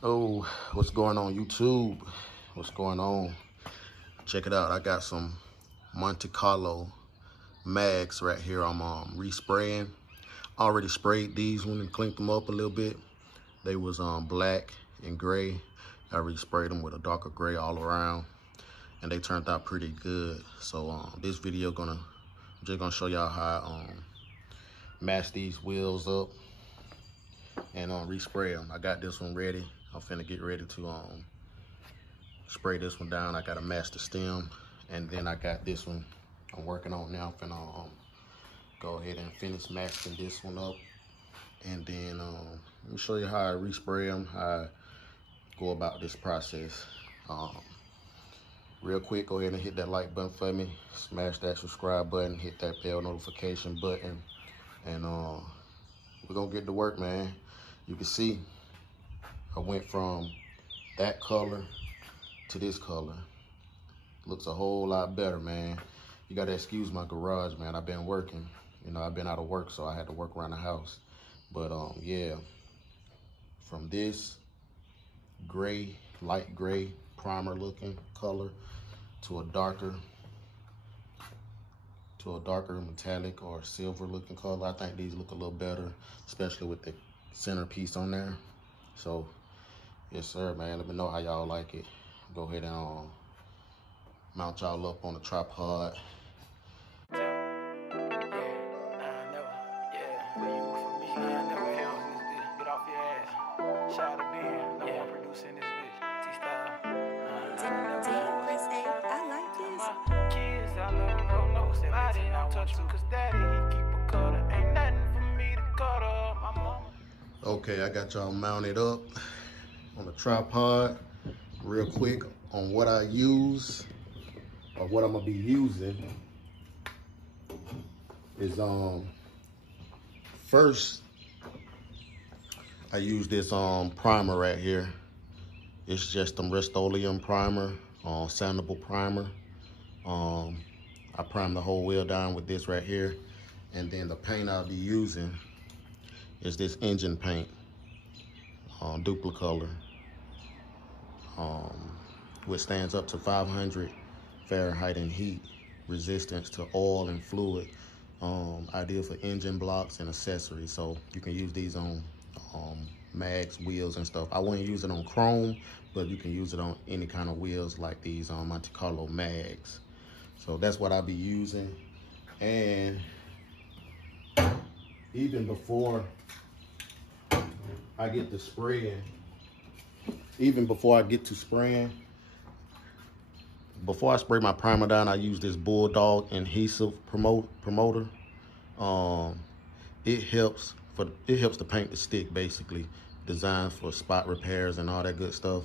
Oh, what's going on YouTube? What's going on? Check it out. I got some Monte Carlo mags right here. I'm respraying. I already sprayed these one and cleaned them up a little bit. They was black and gray. I resprayed them with a darker gray all around, and they turned out pretty good. So this video just gonna show y'all how I match these wheels up and respray them. I got this one ready. I'm finna get ready to spray this one down. I gotta match the stem, and then I got this one I'm working on now. I'm finna go ahead and finish matching this one up, and then let me show you how I respray them, how I go about this process. Real quick, go ahead and hit that like button for me, smash that subscribe button, hit that bell notification button, and we're gonna get to work, man. You can see I went from that color to this color. Looks a whole lot better, man. You gotta excuse my garage, man. I've been working. You know, I've been out of work, so I had to work around the house. But yeah, from this gray, light gray, primer looking color to a darker metallic or silver looking color. I think these look a little better, especially with the centerpiece on there. So yes sir, man, let me know how y'all like it. Go ahead and mount y'all up on the tripod. Okay, I got y'all mounted up on the tripod. Real quick on what I use, or what I'm gonna be using, is first I use this primer right here. It's just some Rust-Oleum primer, sandable primer. I prime the whole wheel down with this right here, and then the paint I'll be using is this engine paint, Duplicolor, which stands up to 500 Fahrenheit in heat resistance to oil and fluid. Ideal for engine blocks and accessories. So you can use these on mags, wheels and stuff. I wouldn't use it on chrome, but you can use it on any kind of wheels like these Monte Carlo mags. So that's what I'll be using. And even before I get to spraying, before I spray my primer down, I use this Bulldog adhesive promoter. It helps the paint to stick, basically. Designed for spot repairs and all that good stuff.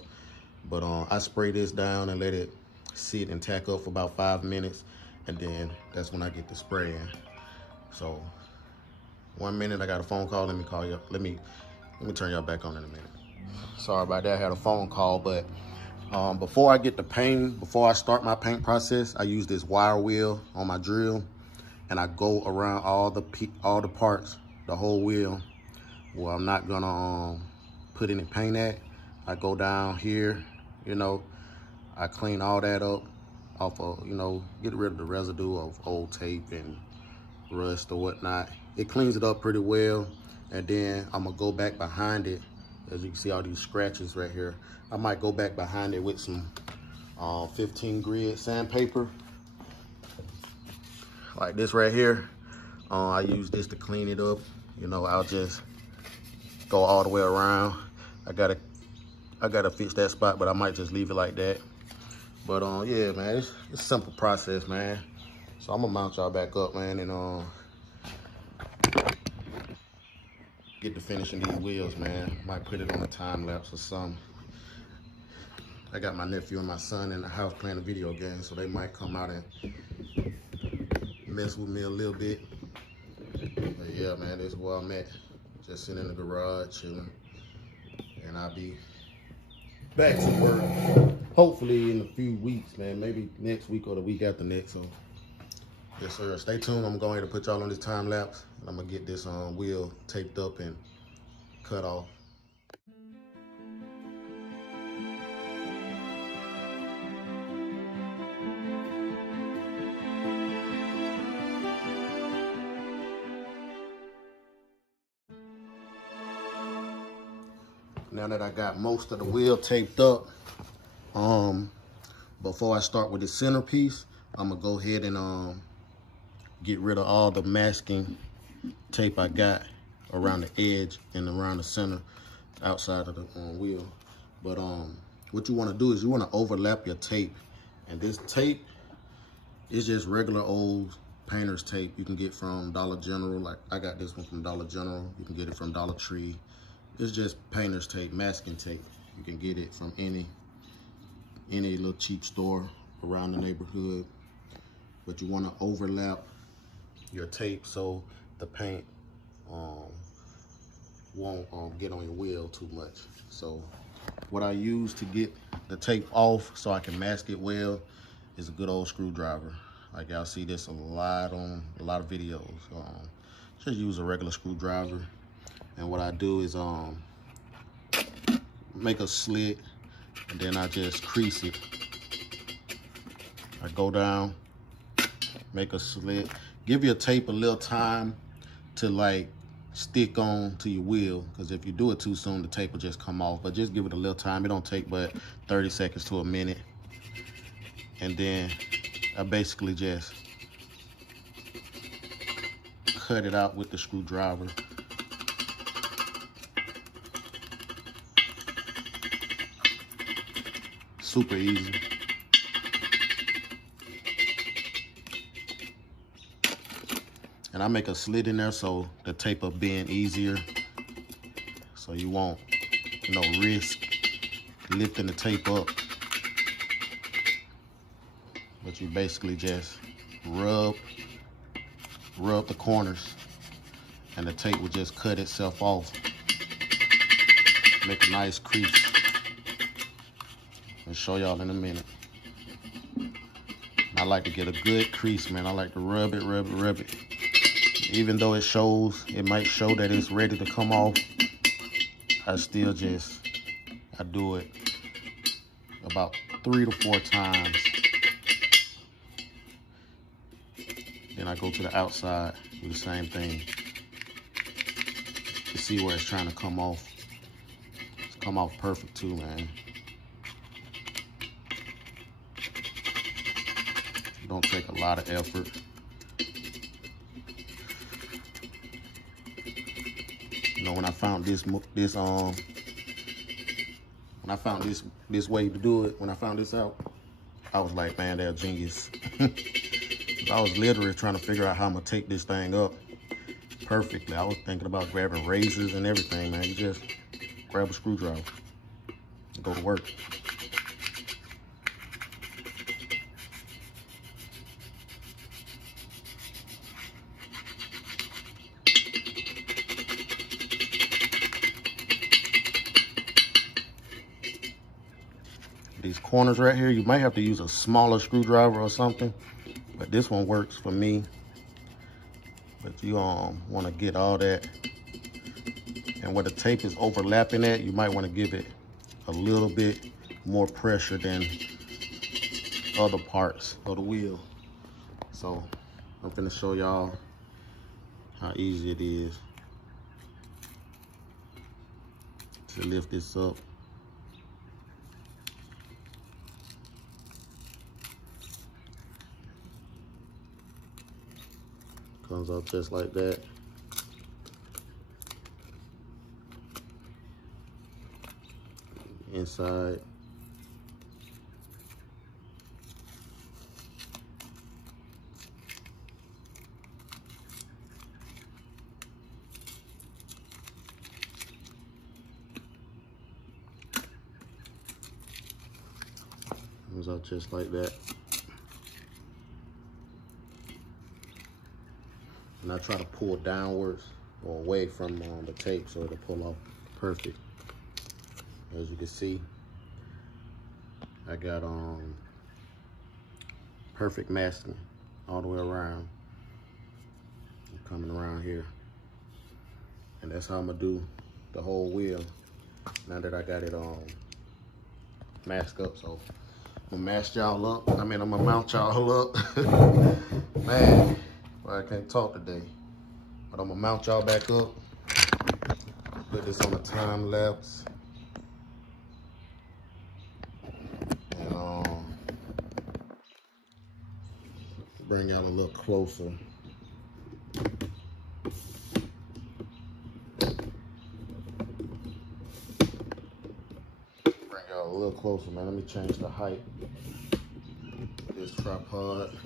But I spray this down and let it sit and tack up for about 5 minutes, and then that's when I get to spraying. So 1 minute, I got a phone call. Let me call you. Let me turn y'all back on in a minute. Sorry about that, I had a phone call. But before I get the paint, before I start my paint process, I use this wire wheel on my drill, and I go around all the parts, the whole wheel, where I'm not gonna put any paint at. I go down here, you know, I clean all that up off of, you know, get rid of the residue of old tape and rust or whatnot. It cleans it up pretty well, and then I'm gonna go back behind it. As you can see, all these scratches right here. I might go back behind it with some 15 grit sandpaper, like this right here. I use this to clean it up. You know, I'll just go all the way around. I gotta fix that spot, but I might just leave it like that. But yeah, man, it's a simple process, man. So I'm gonna mount y'all back up, man, and get to finishing these wheels, man. Might put it on a time lapse or something. I got my nephew and my son in the house playing a video game, so they might come out and mess with me a little bit. But yeah, man, this is where I'm at. Just sitting in the garage, chilling. And I'll be back to work, hopefully in a few weeks, man. Maybe next week or the week after next. So yes sir, stay tuned. I'm going to put y'all on this time lapse, and I'm gonna get this wheel taped up and cut off. Now that I got most of the wheel taped up, before I start with the centerpiece, I'm gonna go ahead and get rid of all the masking tape I got around the edge and around the center outside of the wheel. But what you want to do is you want to overlap your tape, and this tape is just regular old painter's tape you can get from Dollar General. Like I got this one from Dollar General. You can get it from Dollar Tree. It's just painter's tape, masking tape. You can get it from any little cheap store around the neighborhood. But you want to overlap your tape so the paint won't get on your wheel too much. So what I use to get the tape off so I can mask it well is a good old screwdriver. Like y'all see this a lot on a lot of videos. Just use a regular screwdriver. And what I do is make a slit, and then I just crease it. I go down, make a slit. Give your tape a little time to like stick on to your wheel, because if you do it too soon, the tape will just come off. But just give it a little time. It don't take but 30 seconds to a minute. And then I basically just cut it out with the screwdriver. Super easy. And I make a slit in there so the tape will bend easier. So you won't, risk lifting the tape up. But you basically just rub the corners, and the tape will just cut itself off. Make a nice crease. I'll show y'all in a minute. I like to get a good crease, man. I like to rub it. Even though it might show that it's ready to come off, I do it about 3 to 4 times. Then I go to the outside, do the same thing. You see where it's trying to come off. It's come off perfect too, man. Don't take a lot of effort. When I found this way to do it, when I found this out, I was like, man, they're genius. I was literally trying to figure out how I'm gonna take this thing up perfectly. I was thinking about grabbing razors and everything, man. You just grab a screwdriver and go to work. These corners right here, you might have to use a smaller screwdriver or something, but this one works for me. But you want to get all that, and where the tape is overlapping at, you might want to give it a little bit more pressure than other parts of the wheel. So I'm gonna show y'all how easy it is to lift this up. Comes up just like that. Inside. Comes up just like that. And I try to pull downwards or away from the tape so it'll pull off perfect. As you can see, I got perfect masking all the way around. I'm coming around here. And that's how I'm gonna do the whole wheel now that I got it masked up. So I'm gonna mask y'all up. I'm gonna mount y'all up. Man. Well, I can't talk today, but I'm gonna mount y'all back up. Put this on a time lapse. bring y'all a little closer. Bring y'all a little closer, man. Let me change the height of this tripod.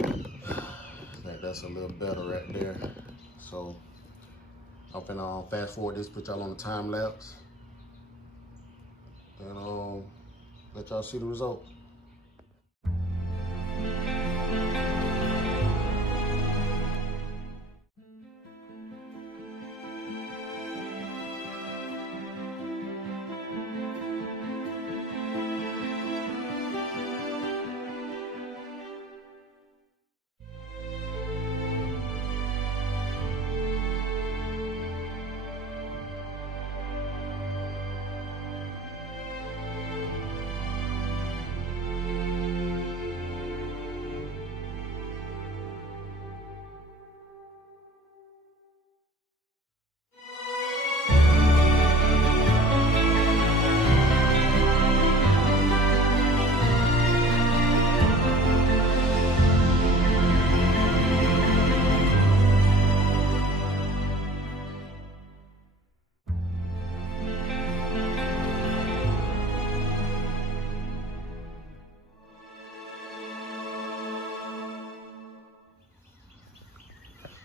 I think that's a little better right there. So I'm finna fast forward this, put y'all on the time lapse, and let y'all see the result.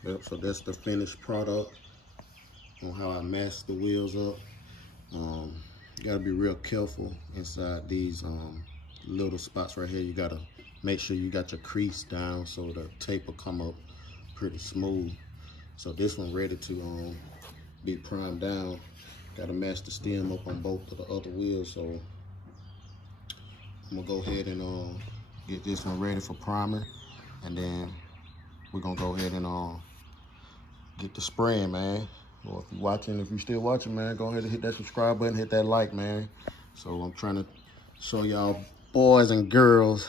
Yep, so that's the finished product on how I masked the wheels up. You gotta be real careful inside these little spots right here. You gotta make sure you got your crease down so the tape will come up pretty smooth. So this one ready to be primed down. Gotta match the stem up on both of the other wheels. So I'm gonna go ahead and get this one ready for primer, and then we're gonna go ahead and get the spraying, man. Well, if you're still watching, man, go ahead and hit that subscribe button, hit that like, man. So I'm trying to show y'all boys and girls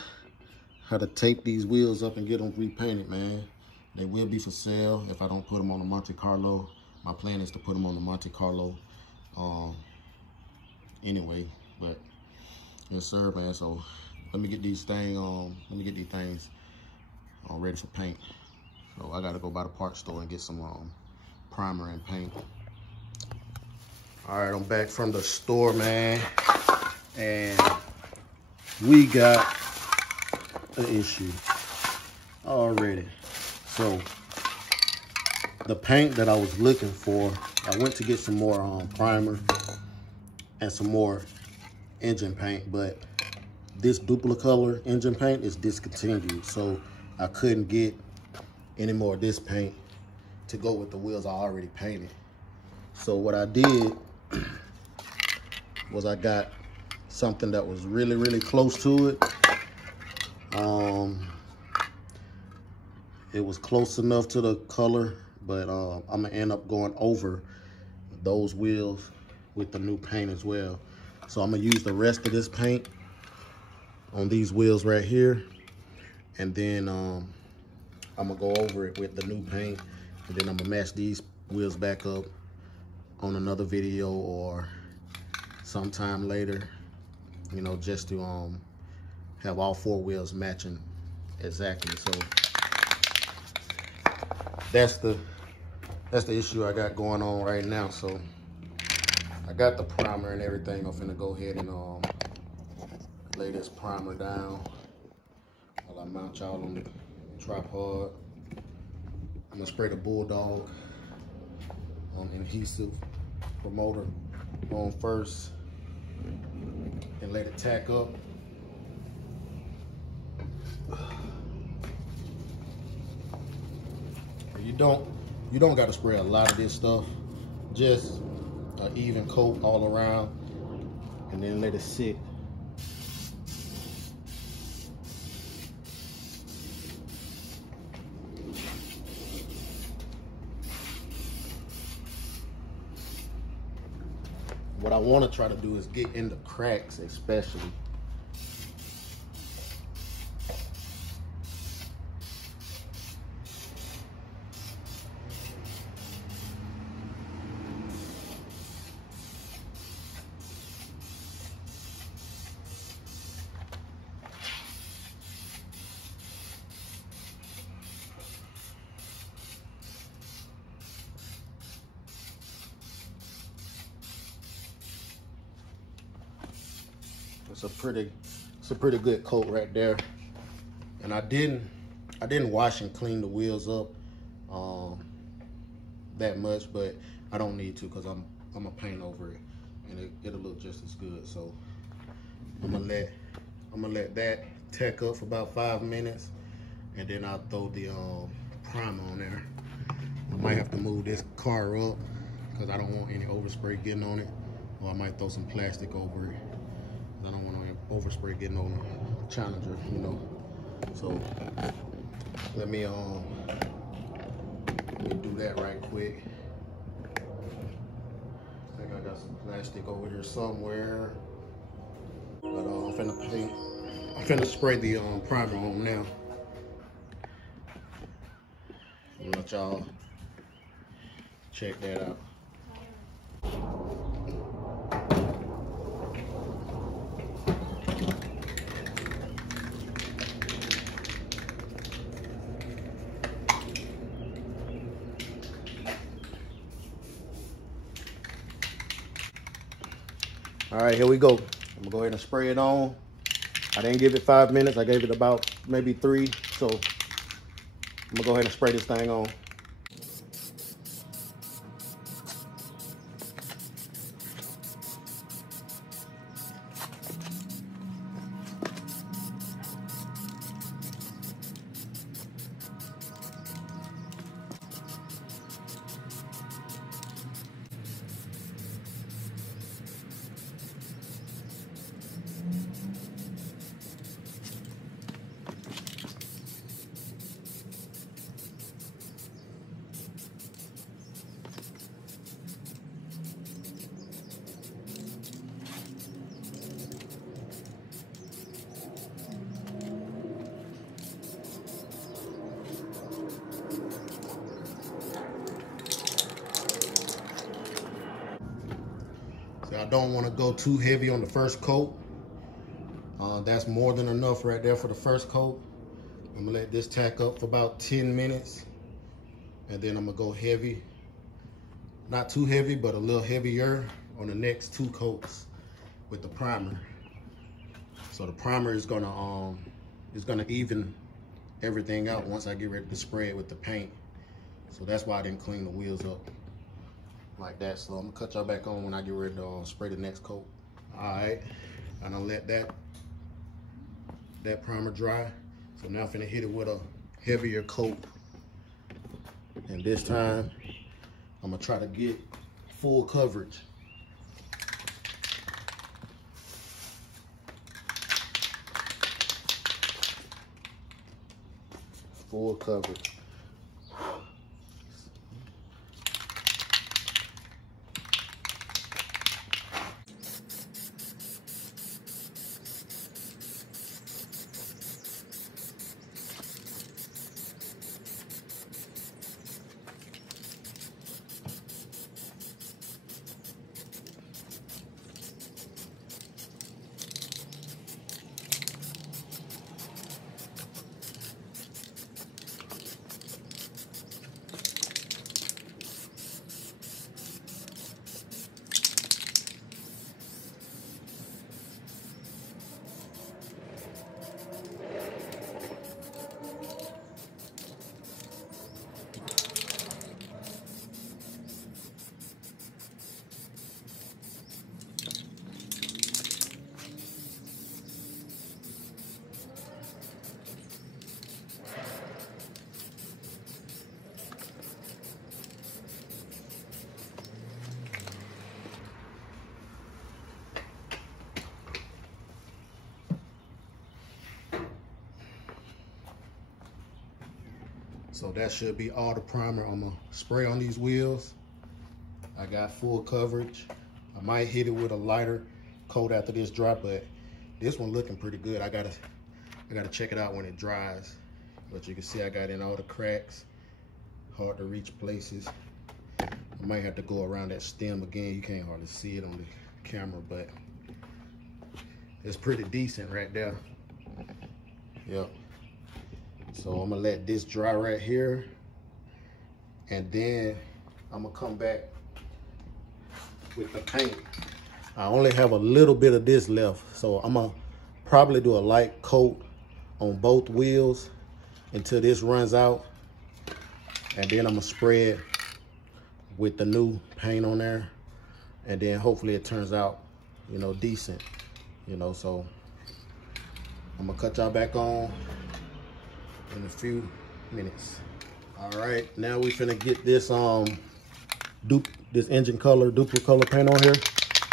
how to tape these wheels up and get them repainted, man. They will be for sale if I don't put them on the Monte Carlo. My plan is to put them on the Monte Carlo anyway, but yes, sir, man. So let me get these things ready for paint. So I gotta go by the parts store and get some primer and paint. All right, I'm back from the store, man, and we got an issue already. So the paint that I was looking for, I went to get some more primer and some more engine paint, but this Duplicolor engine paint is discontinued, so I couldn't get any more of this paint to go with the wheels I already painted. So what I did was I got something that was really, really close to it. It was close enough to the color, but I'm gonna end up going over those wheels with the new paint as well. So I'm gonna use the rest of this paint on these wheels right here, and then I'm gonna go over it with the new paint, and then I'm gonna match these wheels back up on another video or sometime later, you know, just to have all four wheels matching exactly. So that's the issue I got going on right now. So I got the primer and everything. I'm finna go ahead and lay this primer down while I mount y'all on the tripod. I'm gonna spray the Bulldog adhesive promoter on first and let it tack up. You don't got to spray a lot of this stuff, just an even coat all around, and then let it sit. What I want to try to do is get in the cracks, especially. It's a pretty good coat right there. And I didn't wash and clean the wheels up that much, but I don't need to, because I'm gonna paint over it and it'll look just as good. So I'm gonna let that tack up for about 5 minutes, and then I'll throw the primer on there. I might have to move this car up because I don't want any overspray getting on it, or I might throw some plastic over it. I don't want no overspray getting on the Challenger, you know. So let me do that right quick. I think I got some plastic over here somewhere. But I'm finna spray the primer on now. I'll let y'all check that out. All right, here we go. I'm gonna go ahead and spray it on. I didn't give it 5 minutes. I gave it about maybe 3. So I'm gonna go ahead and spray this thing on. So I don't want to go too heavy on the first coat. That's more than enough right there for the first coat. I'm gonna let this tack up for about 10 minutes, and then I'm gonna go heavy. Not too heavy, but a little heavier on the next 2 coats with the primer. So the primer is gonna even everything out once I get ready to spray it with the paint. So that's why I didn't clean the wheels up like that. So I'm gonna cut y'all back on when I get ready to spray the next coat. All right, and I'll let that primer dry. So now I'm finna hit it with a heavier coat. And this time, I'm gonna try to get full coverage. Full coverage. So that should be all the primer I'm gonna spray on these wheels. I got full coverage. I might hit it with a lighter coat after this dry, but this one looking pretty good. I gotta check it out when it dries. But you can see I got in all the cracks, hard to reach places. I might have to go around that stem again. You can't hardly see it on the camera, but it's pretty decent right there. Yep. So I'm gonna let this dry right here, and then I'm gonna come back with the paint I only have a little bit of this left, so I'm gonna probably do a light coat on both wheels until this runs out, and then I'm gonna spread with the new paint on there, and then hopefully it turns out, you know, decent, you know. So I'm gonna cut y'all back on in a few minutes. All right, now we finna get this this engine color duplicate color paint on here.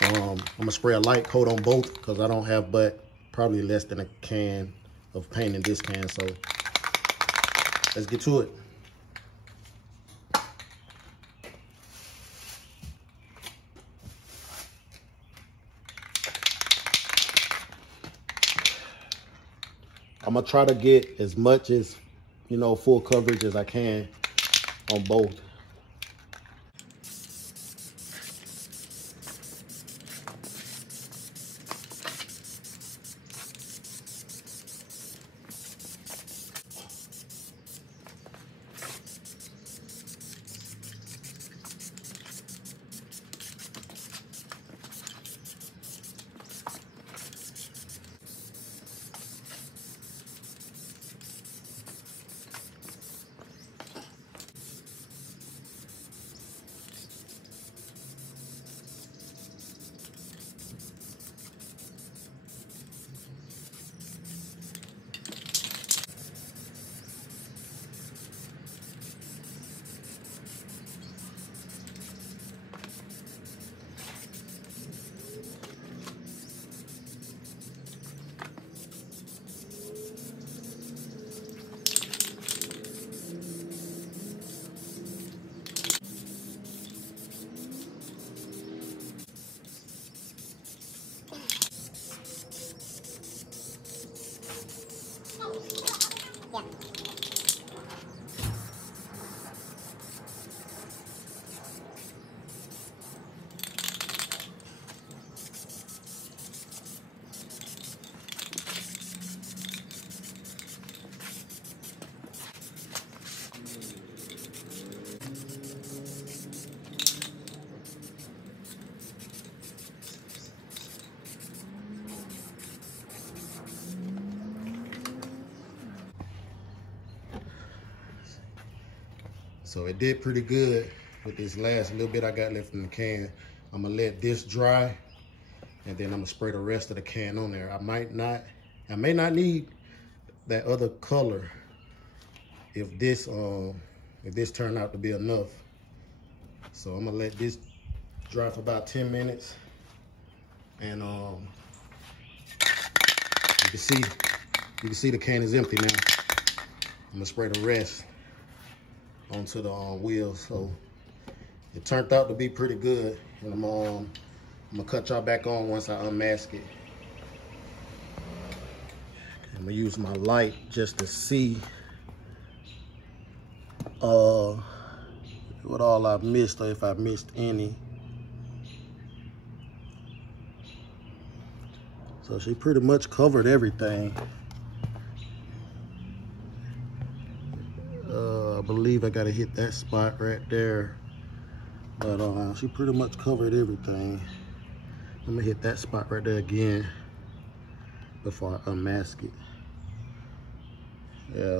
I'm gonna spray a light coat on both because I don't have but probably less than a can of paint in this can. So let's get to it. I'm gonna try to get as much as, you know, full coverage as I can on both. So it did pretty good with this last little bit I got left in the can. I'm gonna let this dry, and then I'm gonna spray the rest of the can on there. I may not need that other color if this turned out to be enough. So I'm gonna let this dry for about 10 minutes, and you can see the can is empty now. I'm gonna spray the rest onto the wheels. So it turned out to be pretty good, and I'm gonna cut y'all back on once I unmask it. I'm gonna use my light just to see what all I've missed, or if I missed any. So she pretty much covered everything. I believe I gotta hit that spot right there, but she pretty much covered everything. I'm gonna hit that spot right there again before I unmask it. Yeah.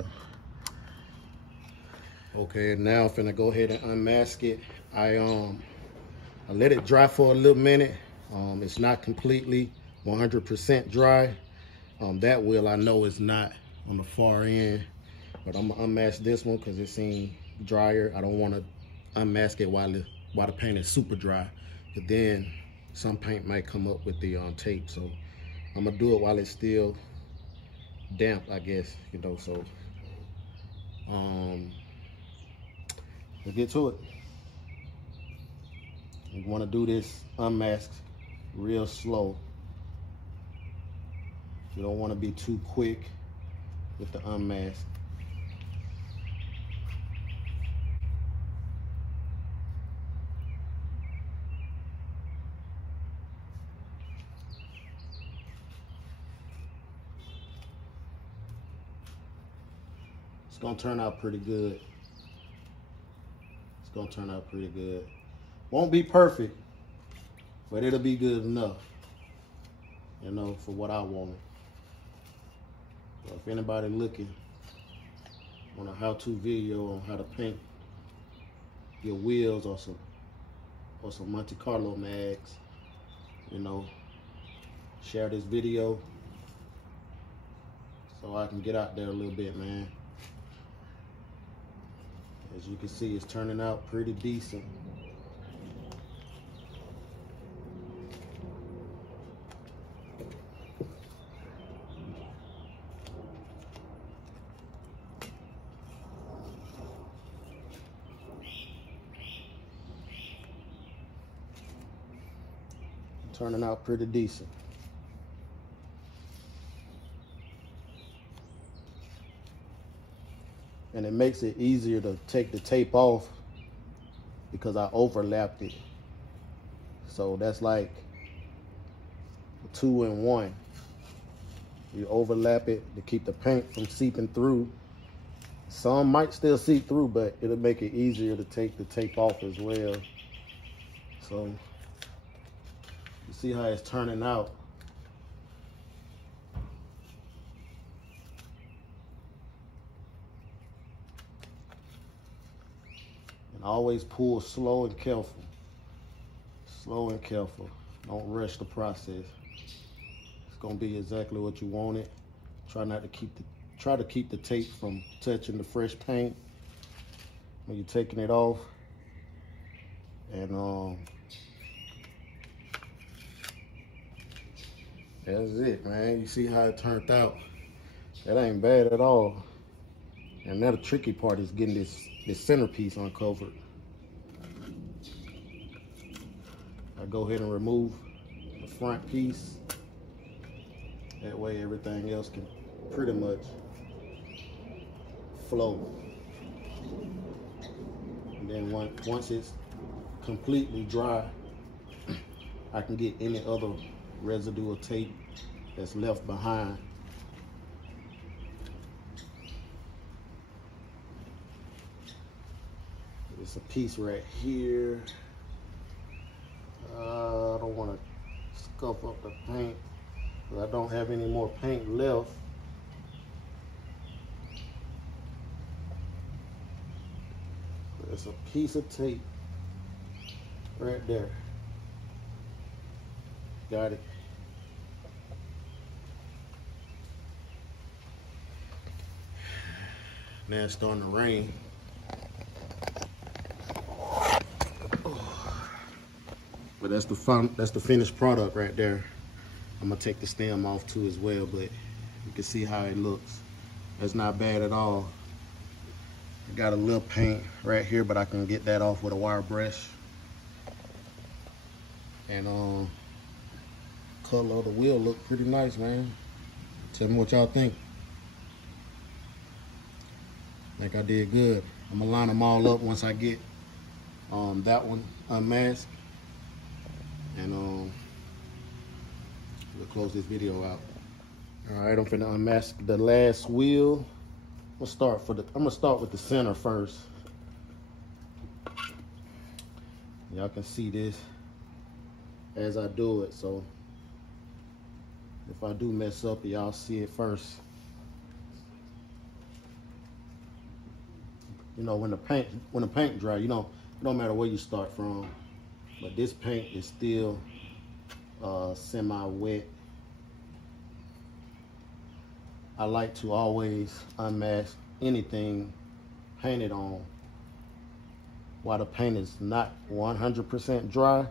Okay, now I'm finna go ahead and unmask it. I let it dry for a little minute. It's not completely 100% dry. That wheel I know is not on the far end, but I'm gonna unmask this one because it seems drier. I don't want to unmask it while the paint is super dry, but then some paint might come up with the tape. So I'm gonna do it while it's still damp, I guess, you know. So let's get to it. You want to do this unmasked real slow. You don't want to be too quick with the unmask. It's gonna turn out pretty good. It's gonna turn out pretty good. Won't be perfect, but it'll be good enough, you know, for what I want. So if anybody looking on a how-to video on how to paint your wheels or some Monte Carlo mags, you know, share this video so I can get out there a little bit, man. As you can see, it's turning out pretty decent. Turning out pretty decent. And it makes it easier to take the tape off because I overlapped it. So that's like 2-in-1. You overlap it to keep the paint from seeping through. Some might still seep through, but it'll make it easier to take the tape off as well. So you see how it's turning out. And always pull slow and careful. Slow and careful. Don't rush the process. It's gonna be exactly what you want it. Try to keep the tape from touching the fresh paint when you're taking it off. And that's it, man. You see how it turned out. That ain't bad at all. And now the tricky part is getting this centerpiece uncovered. I go ahead and remove the front piece. That way everything else can pretty much flow. And then once it's completely dry, I can get any other residual tape that's left behind. There's a piece right here. I don't want to scuff up the paint because I don't have any more paint left. There's a piece of tape right there. Got it. Now it's starting to rain. But that's the finished product right there. I'm gonna take the stem off too as well, but you can see how it looks. That's not bad at all. I got a little paint right here, but I can get that off with a wire brush. And color of the wheel look pretty nice, man. Tell me what y'all think. I think I did good. I'm gonna line them all up once I get that one unmasked. And we'll close this video out. All right, I'm finna unmask the last wheel. I'm gonna start with the center first. Y'all can see this as I do it, so if I do mess up, y'all see it first. You know, when the paint dry, it don't matter where you start from, but this paint is still semi-wet. I like to always unmask anything painted on while the paint is not 100% dry.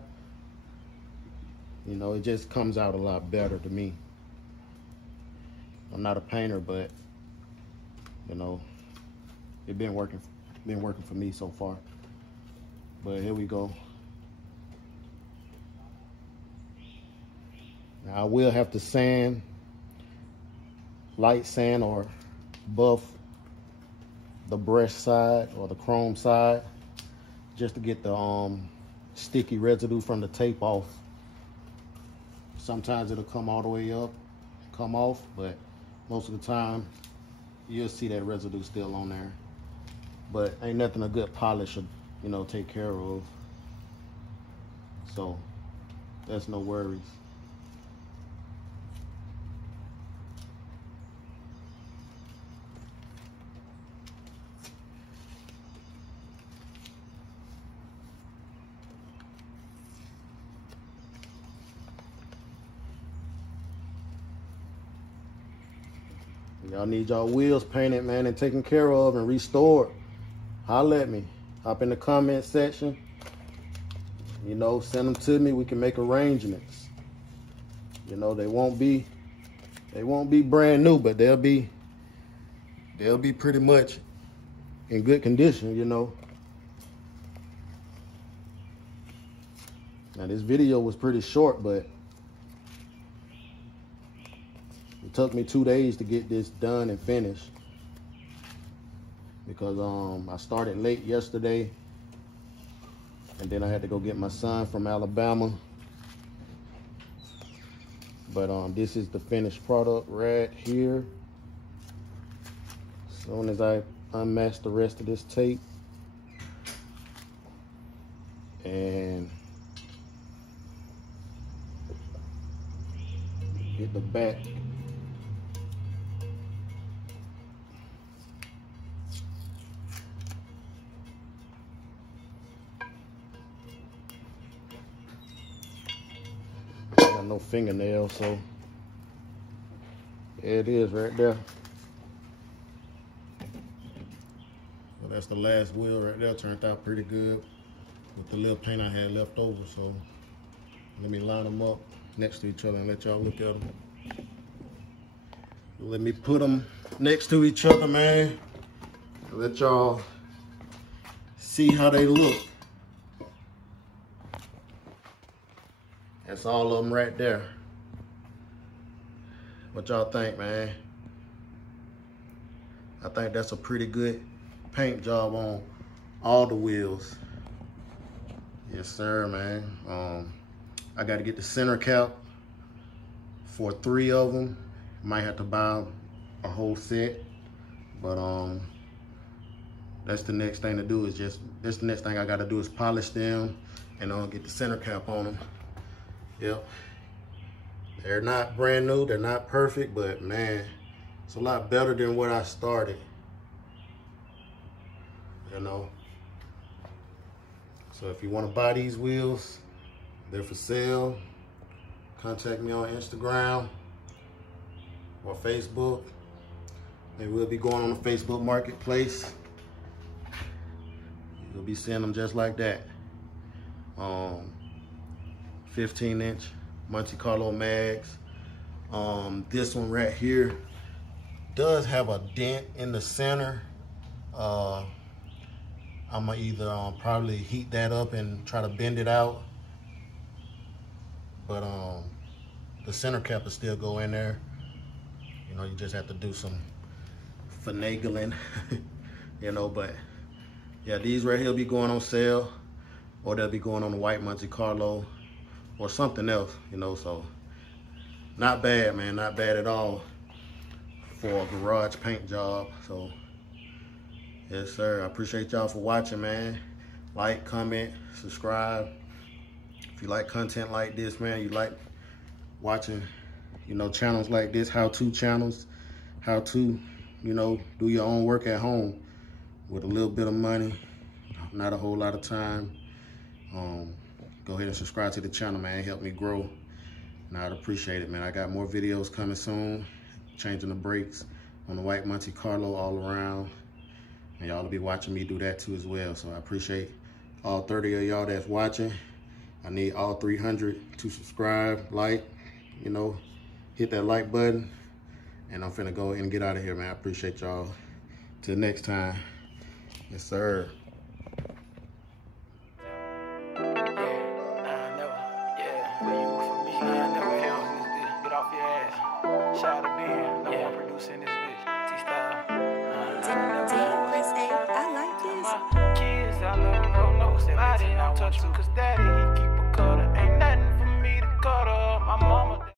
You know, it just comes out a lot better to me. I'm not a painter, but you know, it's been working for me so far. But here we go. Now I will have to sand, light sand or buff the brush side or the chrome side just to get the sticky residue from the tape off. Sometimes it'll come all the way up, come off, but most of the time you'll see that residue still on there. But ain't nothing a good polish will, take care of. So That's no worries. Y'all need y'all wheels painted, man, and taken care of and restored. Holla at me. Hop in the comment section. You know, send them to me. We can make arrangements. You know, they won't be brand new, but they'll be pretty much in good condition, you know. Now this video was pretty short, but it took me 2 days to get this done and finished because I started late yesterday, and then I had to go get my son from Alabama. But this is the finished product right here. As soon as I unmask the rest of this tape and get the back no fingernail, so there it is right there. Well, that's the last wheel right there. Turned out pretty good with the little paint I had left over. So let me line them up next to each other and let y'all look at them. Let me put them next to each other, man. Let y'all see how they look. That's all of them right there. What y'all think, man? I think that's a pretty good paint job on all the wheels. Yes, sir, man. I got to get the center cap for 3 of them. Might have to buy a whole set, but that's the next thing to do. That's the next thing I got to do is polish them and get the center cap on them. Yep. They're not brand new, they're not perfect, but man, it's a lot better than what I started. You know. So if you want to buy these wheels, they're for sale. Contact me on Instagram or Facebook. They will be going on the Facebook Marketplace. You'll be seeing them just like that. 15-inch Monte Carlo mags. This one right here does have a dent in the center. I'm gonna either probably heat that up and try to bend it out, but the center cap will still go in there. You know, you just have to do some finagling, you know. But yeah, these right here will be going on sale, or they'll be going on the white Monte Carlo or something else, you know. So not bad, man, not bad at all for a garage paint job. So yes, sir. I appreciate y'all for watching, man. Like, comment, subscribe. If you like content like this, man, you like watching, you know, channels like this, how-to channels, how to, you know, do your own work at home with a little bit of money, not a whole lot of time. Go ahead and subscribe to the channel, man. Help me grow, and I'd appreciate it, man. I got more videos coming soon, changing the brakes on the white Monte Carlo all around. And y'all will be watching me do that too as well. So I appreciate all 30 of y'all that's watching. I need all 300 to subscribe, like, you know, hit that like button. And I'm finna go and get out of here, man. I appreciate y'all. Till next time. Yes, sir. Shout out to Ben, no one producing this bitch. T-Style. I like this. Kids, I love them, no, somebody don't touch me, cause daddy